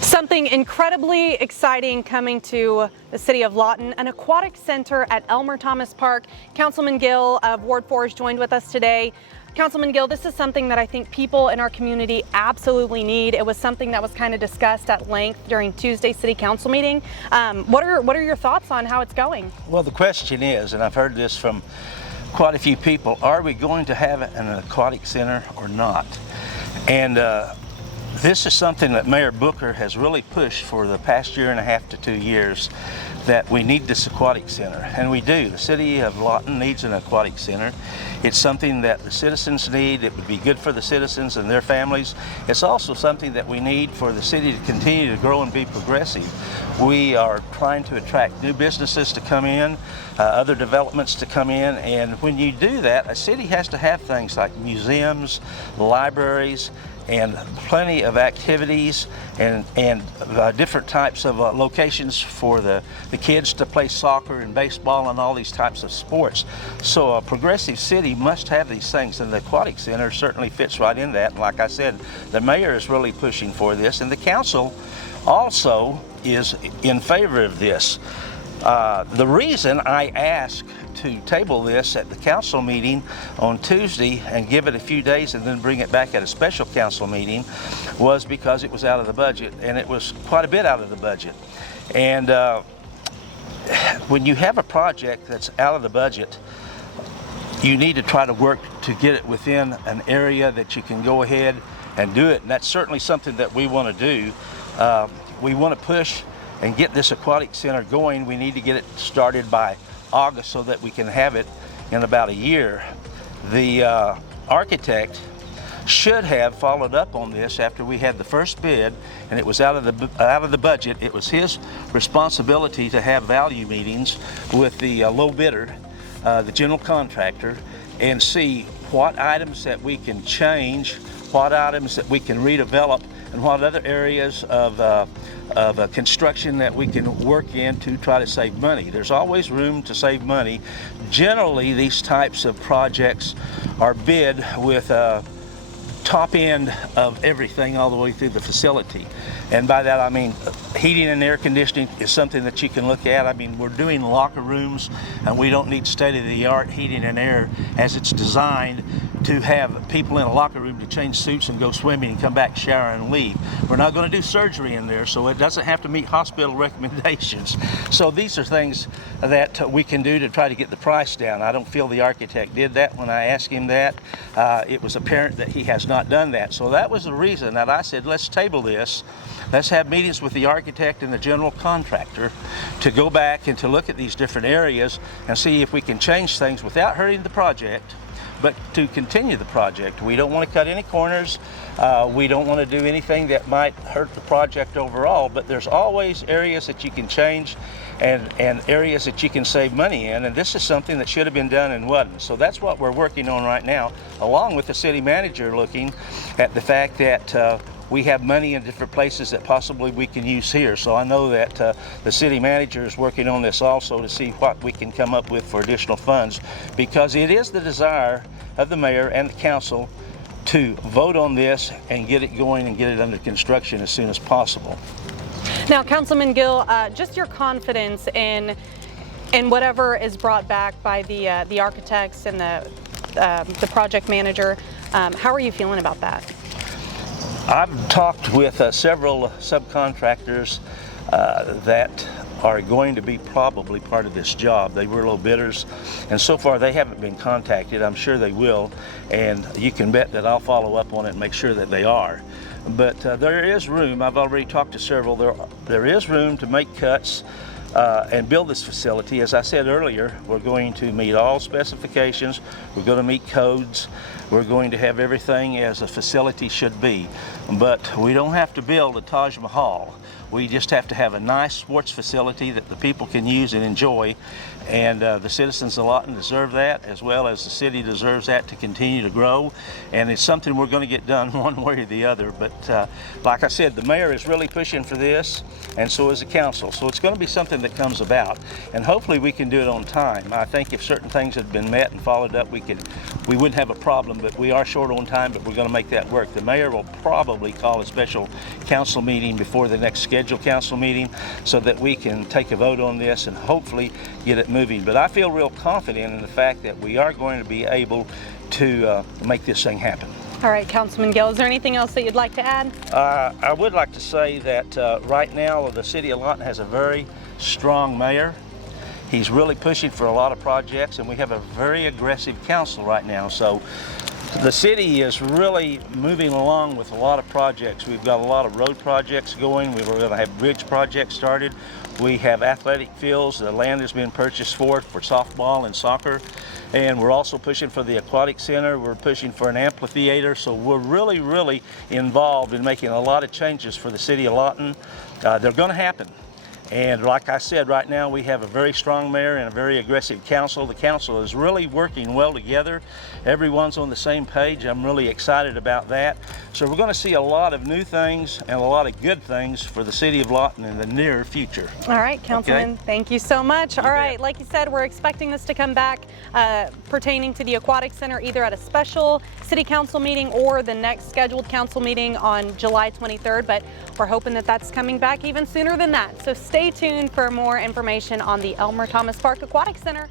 Something incredibly exciting coming to the City of Lawton, an aquatic center at Elmer Thomas Park. Councilman Gill of Ward 4 is joined with us today. Councilman Gill, this is something that I think people in our community absolutely need. It was something that was kind of discussed at length during Tuesday's City Council meeting. What are your thoughts on how it's going? Well, the question is, and I've heard this from quite a few people, are we going to have an aquatic center or not? And this is something that Mayor Booker has really pushed for the past year and a half to 2 years, that we need this aquatic center, and we do. The City of Lawton needs an aquatic center. It's something that the citizens need. It would be good for the citizens and their families. It's also something that we need for the city to continue to grow and be progressive. We are trying to attract new businesses to come in, other developments to come in, and when you do that, a city has to have things like museums, libraries, and plenty of activities and different types of locations for the kids to play soccer and baseball and all these types of sports. So a progressive city must have these things, and the Aquatic Center certainly fits right in that. And like I said, the mayor is really pushing for this, and the council also is in favor of this. The reason I asked to table this at the council meeting on Tuesday and give it a few days and then bring it back at a special council meeting was because it was out of the budget, and it was quite a bit out of the budget. And when you have a project that's out of the budget, you need to try to work to get it within an area that you can go ahead and do it, and that's certainly something that we want to do. We want to push and get this aquatic center going. We need to get it started by August so that we can have it in about a year. The architect should have followed up on this after we had the first bid, and it was out of the budget. It was his responsibility to have value meetings with the low bidder, the general contractor, and see what items that we can change, what items that we can redevelop, and what other areas of construction that we can work in to try to save money. There's always room to save money. Generally, these types of projects are bid with top end of everything all the way through the facility. And by that I mean heating and air conditioning is something that you can look at. I mean, we're doing locker rooms, and we don't need state-of-the-art heating and air as it's designed to have people in a locker room to change suits and go swimming and come back, shower, and leave. We're not going to do surgery in there, so it doesn't have to meet hospital recommendations. So these are things that we can do to try to get the price down. I don't feel the architect did that when I asked him that. It was apparent that he has not done that. So that was the reason that I said, let's table this. Let's have meetings with the architect and the general contractor to go back and to look at these different areas and see if we can change things without hurting the project, but to continue the project. We don't want to cut any corners. We don't want to do anything that might hurt the project overall, but there's always areas that you can change and areas that you can save money in, and this is something that should have been done and wasn't. So that's what we're working on right now, along with the city manager looking at the fact that we have money in different places that possibly we can use here. So I know that the city manager is working on this also to see what we can come up with for additional funds, because it is the desire of the mayor and the council to vote on this and get it going and get it under construction as soon as possible. Now, Councilman Gill, just your confidence in whatever is brought back by the architects and the project manager, how are you feeling about that? I've talked with several subcontractors that are going to be probably part of this job. They were low bidders, and so far they haven't been contacted. I'm sure they will, and you can bet that I'll follow up on it and make sure that they are. But there is room. I've already talked to several. There is room to make cuts and build this facility. As I said earlier, we're going to meet all specifications. We're going to meet codes. We're going to have everything as a facility should be. But we don't have to build a Taj Mahal. We just have to have a nice sports facility that the people can use and enjoy. And the citizens of Lawton deserve that, as well as the city deserves that to continue to grow. And it's something we're going to get done one way or the other. But like I said, the mayor is really pushing for this, and so is the council. So it's going to be something that comes about, and hopefully we can do it on time. I think if certain things had been met and followed up, we wouldn't have a problem, but we are short on time, but we're going to make that work. The mayor will probably call a special council meeting before the next scheduled council meeting so that we can take a vote on this and hopefully get it moving. But I feel real confident in the fact that we are going to be able to make this thing happen. All right, Councilman Gill, is there anything else that you'd like to add? I would like to say that right now the City of Lawton has a very strong mayor. He's really pushing for a lot of projects, and we have a very aggressive council right now. So the city is really moving along with a lot of projects. We've got a lot of road projects going. We're going to have bridge projects started. We have athletic fields. The land has been purchased for softball and soccer. And we're also pushing for the Aquatic Center. We're pushing for an amphitheater. So we're really involved in making a lot of changes for the City of Lawton. They're going to happen. And like I said, right now we have a very strong mayor and a very aggressive council. The council is really working well together. Everyone's on the same page. I'm really excited about that. So we're going to see a lot of new things and a lot of good things for the City of Lawton in the near future. All right, Councilman, Okay. Thank you so much. You All right, bet. like you said, we're expecting this to come back pertaining to the Aquatic Center either at a special city council meeting or the next scheduled council meeting on July 23rd, but we're hoping that that's coming back even sooner than that. So stay tuned for more information on the Elmer Thomas Park Aquatic Center.